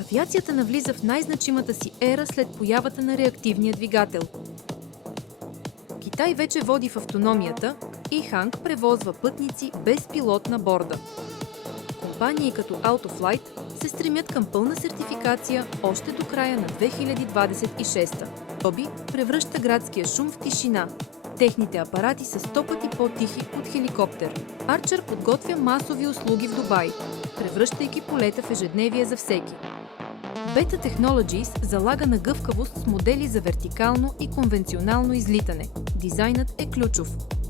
Авиацията навлиза в най-значимата си ера след появата на реактивния двигател. Китай вече води в автономията и Ханг превозва пътници без пилот на борда. Компании като Autoflight се стремят към пълна сертификация още до края на 2026. Тоби превръща градския шум в тишина. Техните апарати са 100 пъти по-тихи от хеликоптер. Archer подготвя масови услуги в Дубай, превръщайки полета в ежедневие за всеки. Beta Technologies залага на гъвкавост с модели за вертикално и конвенционално излитане. Дизайнът е ключов.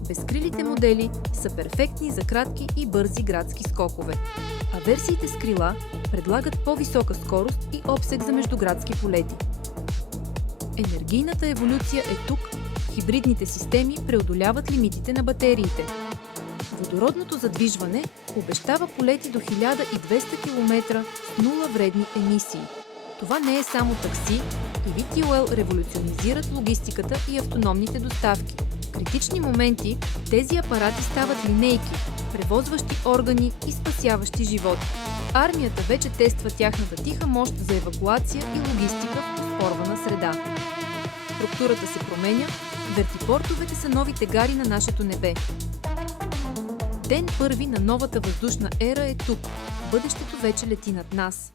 Безкрилите модели са перфектни за кратки и бързи градски скокове, а версиите с крила предлагат по-висока скорост и обсег за междуградски полети. Енергийната еволюция е тук. Хибридните системи преодоляват лимитите на батериите. Водородното задвижване обещава полети до 1200 км с нула вредни емисии. Това не е само такси, и VTOL революционизират логистиката и автономните доставки. В критични моменти тези апарати стават линейки, превозващи органи и спасяващи животи. Армията вече тества тяхната тиха мощ за евакуация и логистика в оспорвана среда. Структурата се променя, вертипортовете са новите гари на нашето небе. Ден първи на новата въздушна ера е тук. Бъдещето вече лети над нас.